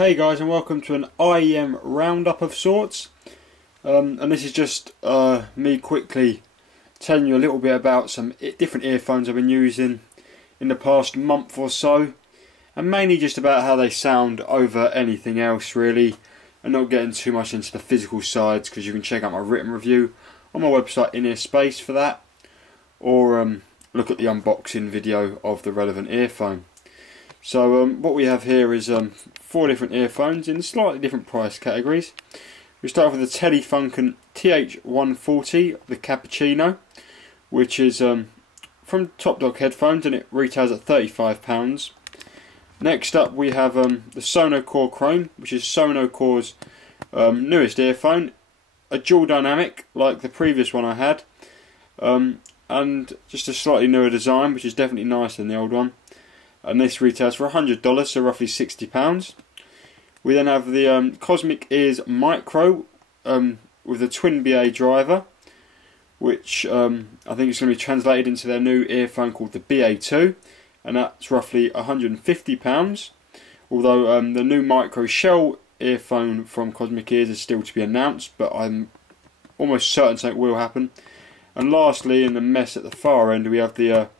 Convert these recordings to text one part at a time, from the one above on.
Hey guys, and welcome to an IEM roundup of sorts. And this is just me quickly telling you a little bit about some different earphones I've been using in the past month or so, and mainly just about how they sound over anything else really, and not getting too much into the physical sides, because you can check out my written review on my website in space for that, or look at the unboxing video of the relevant earphone. So what we have here is 4 different earphones in slightly different price categories. We start off with the Telefunken TH-140, the Cappuccino, which is from Top Dog Headphones, and it retails at £35. Next up we have the Sonocore Chrome, which is Sonocore's newest earphone, a dual dynamic like the previous one I had, and just a slightly newer design, which is definitely nicer than the old one. And this retails for $100, so roughly £60. We then have the Cosmic Ears Micro with a twin BA driver, which I think is going to be translated into their new earphone called the BA2, and that's roughly £150. Although the new Micro Shell earphone from Cosmic Ears is still to be announced, but I'm almost certain something will happen. And lastly, in the mess at the far end, we have the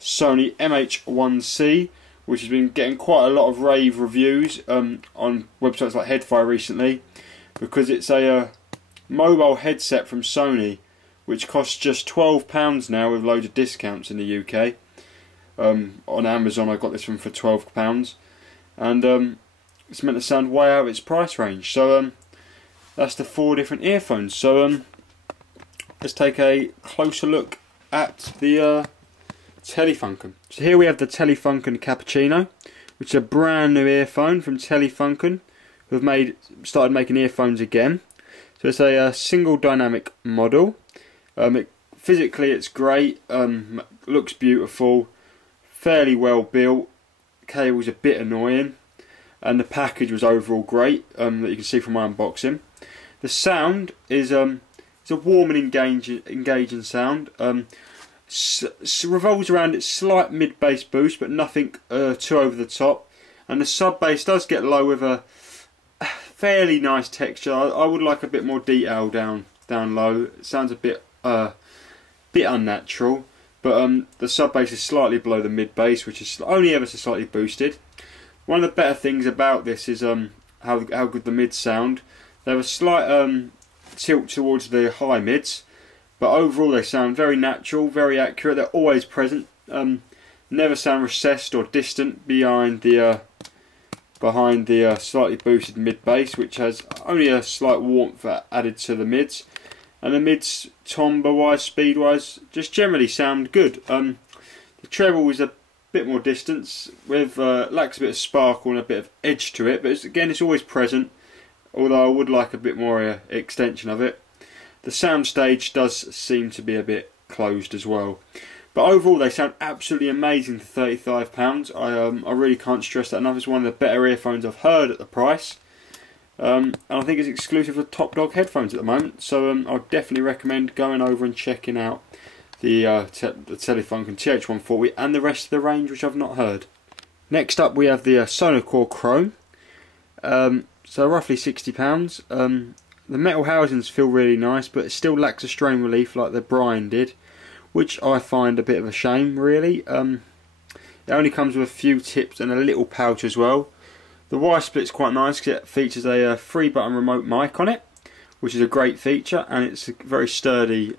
Sony MH1c, which has been getting quite a lot of rave reviews on websites like Headfire recently, because it's a mobile headset from Sony, which costs just £12 now with loads of discounts in the UK. On Amazon I got this one for £12, and it's meant to sound way out of its price range. So that's the 4 different earphones. So let's take a closer look at the Telefunken. So here we have the Telefunken Cappuccino, which is a brand new earphone from Telefunken, who have started making earphones again. So it's a single dynamic model. Physically it's great, looks beautiful, fairly well built. Cable's a bit annoying, and the package was overall great, that you can see from my unboxing. The sound is it's a warm and engaging sound. Revolves around its slight mid-bass boost, but nothing too over the top, and the sub-bass does get low with a fairly nice texture. I would like a bit more detail down low. It sounds a bit unnatural, but the sub-bass is slightly below the mid-bass, which is only ever so slightly boosted. One of the better things about this is how good the mids sound. They have a slight tilt towards the high mids, but overall they sound very natural, very accurate. They're always present, never sound recessed or distant behind the slightly boosted mid bass, which has only a slight warmth added to the mids. And the mids, timbre wise, speed wise, just generally sound good. The treble is a bit more distance, with lacks a bit of sparkle and a bit of edge to it, but again it's always present, although I would like a bit more extension of it. The soundstage does seem to be a bit closed as well. But overall they sound absolutely amazing for £35. I really can't stress that enough. It's one of the better earphones I've heard at the price. And I think it's exclusive with Top Dog Headphones at the moment. So I'd definitely recommend going over and checking out the Telefunken TH-140 and the rest of the range, which I've not heard. Next up we have the Sonocore Chrome. So roughly £60. The metal housings feel really nice, but it still lacks a strain relief like the Brian did, which I find a bit of a shame really. It only comes with a few tips and a little pouch as well. The wire split's quite nice because it features a 3-button remote mic on it, which is a great feature, and it's a very sturdy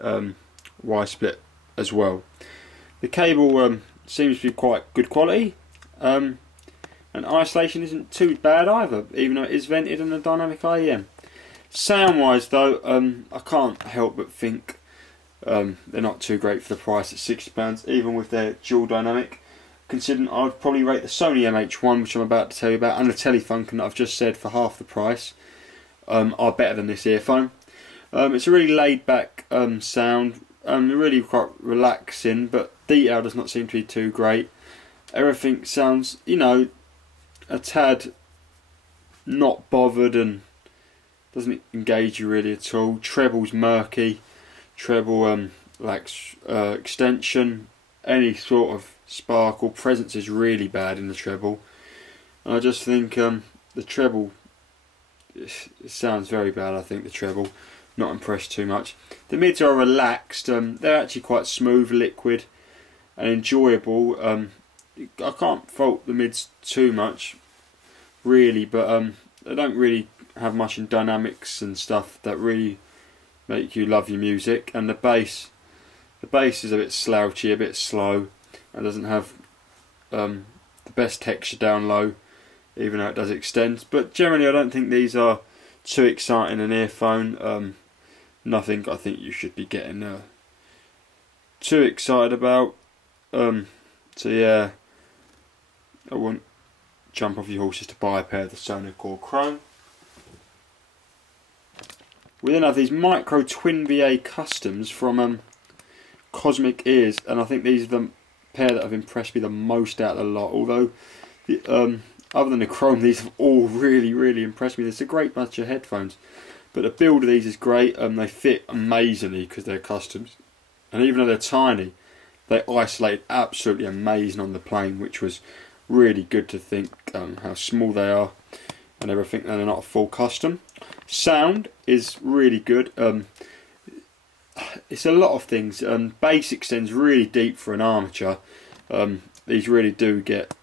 wire split as well. The cable seems to be quite good quality, and isolation isn't too bad either, even though it is vented and a dynamic IEM. Sound wise though, I can't help but think they're not too great for the price at £60, even with their dual dynamic, considering I would probably rate the Sony MH1, which I'm about to tell you about, and the Telefunken that I've just said for half the price, are better than this earphone. It's a really laid back sound, really quite relaxing, but detail does not seem to be too great. Everything sounds, you know, a tad not bothered and doesn't engage you really at all. Treble's murky. Treble lacks extension. Any sort of sparkle presence is really bad in the treble. And I just think the treble, it sounds very bad. I think the treble, not impressed too much. The mids are relaxed. They're actually quite smooth, liquid, and enjoyable. I can't fault the mids too much, really, but they don't really have much in dynamics and stuff that really make you love your music. And the bass is a bit slouchy, a bit slow, and doesn't have the best texture down low, even though it does extend. But generally I don't think these are too exciting an earphone. Nothing I think you should be getting too excited about. So yeah, I wouldn't jump off your horses to buy a pair of the Sonocore Chrome. We then have these micro twin VA customs from Cosmic Ears, and I think these are the pair that have impressed me the most out of the lot. Although other than the chrome, these have all really impressed me. It's a great bunch of headphones, but the build of these is great. They fit amazingly because they're customs, and even though they're tiny, they isolate absolutely amazing on the plane, which was really good to think how small they are and everything, and they're not a full custom. Sound is really good. It's a lot of things. Bass extends really deep for an armature. These really do get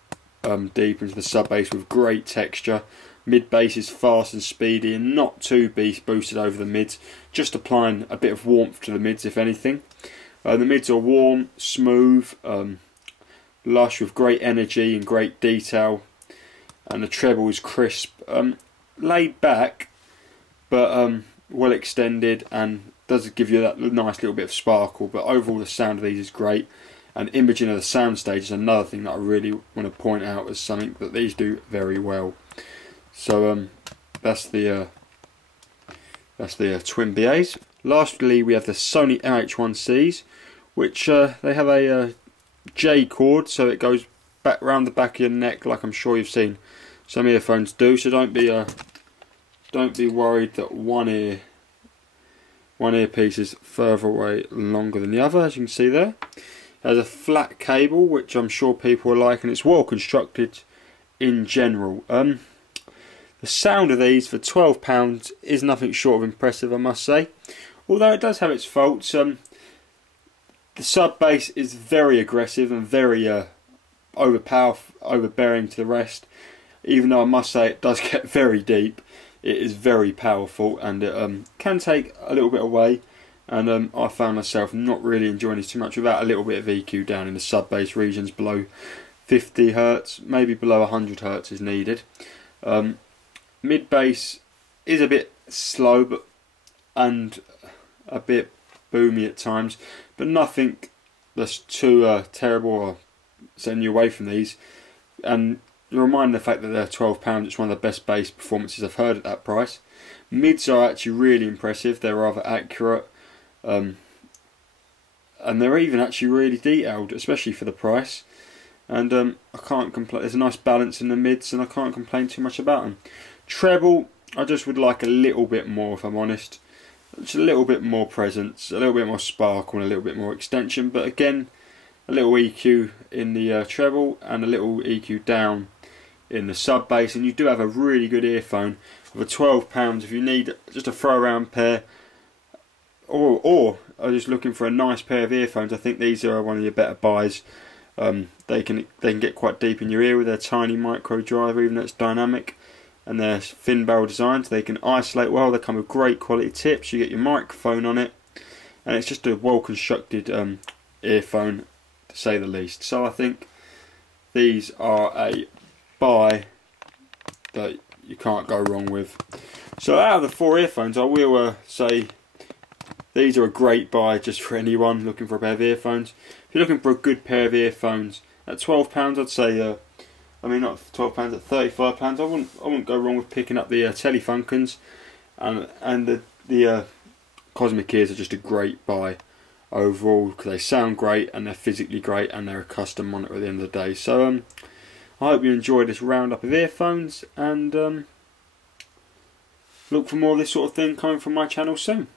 deep into the sub bass with great texture. Mid bass is fast and speedy and not too boosted over the mids, just applying a bit of warmth to the mids if anything. The mids are warm, smooth, lush with great energy and great detail, and the treble is crisp, laid back, but well extended, and does give you that nice little bit of sparkle. But overall the sound of these is great, and imaging of the soundstage is another thing that I really want to point out as something that these do very well. So that's the twin BAs. Lastly, we have the Sony MH1cs, which they have a J cord, so it goes back round the back of your neck, like I'm sure you've seen some earphones do. So don't be worried that one earpiece is further away longer than the other. As you can see there, it has a flat cable, which I'm sure people will like, and it's well constructed in general. The sound of these for £12 is nothing short of impressive, I must say. Although it does have its faults. The sub bass is very aggressive and very overbearing to the rest. Even though I must say it does get very deep, it is very powerful, and it can take a little bit away. And I found myself not really enjoying this too much without a little bit of EQ down in the sub bass regions below 50 Hz, maybe below 100 Hz is needed. Mid bass is a bit slow and a bit boomy at times, but nothing that's too terrible or sending you away from these. And remind the fact that they're £12, it's one of the best bass performances I've heard at that price. Mids are actually really impressive, they're rather accurate, and they're even actually really detailed, especially for the price. And I can't complain. There's a nice balance in the mids, and I can't complain too much about them. Treble, I just would like a little bit more, if I'm honest. Just a little bit more presence, a little bit more sparkle, and a little bit more extension. But again, a little EQ in the treble and a little EQ down in the sub bass, and you do have a really good earphone for £12 if you need just a throw around pair, or are just looking for a nice pair of earphones. I think these are one of your better buys. They can get quite deep in your ear with their tiny micro driver, even though it's dynamic, and they're thin barrel designs. They can isolate well. They come with great quality tips. You get your microphone on it, and it's just a well constructed earphone, to say the least. So I think these are a buy that you can't go wrong with. So out of the four earphones, I will say these are a great buy just for anyone looking for a pair of earphones. If you're looking for a good pair of earphones at £12, I'd say I mean, not £12, at £35. I wouldn't go wrong with picking up the Telefunkens, and the Cosmic Ears are just a great buy overall, because they sound great and they're physically great, and they're a custom monitor at the end of the day. So I hope you enjoyed this roundup of earphones, and look for more of this sort of thing coming from my channel soon.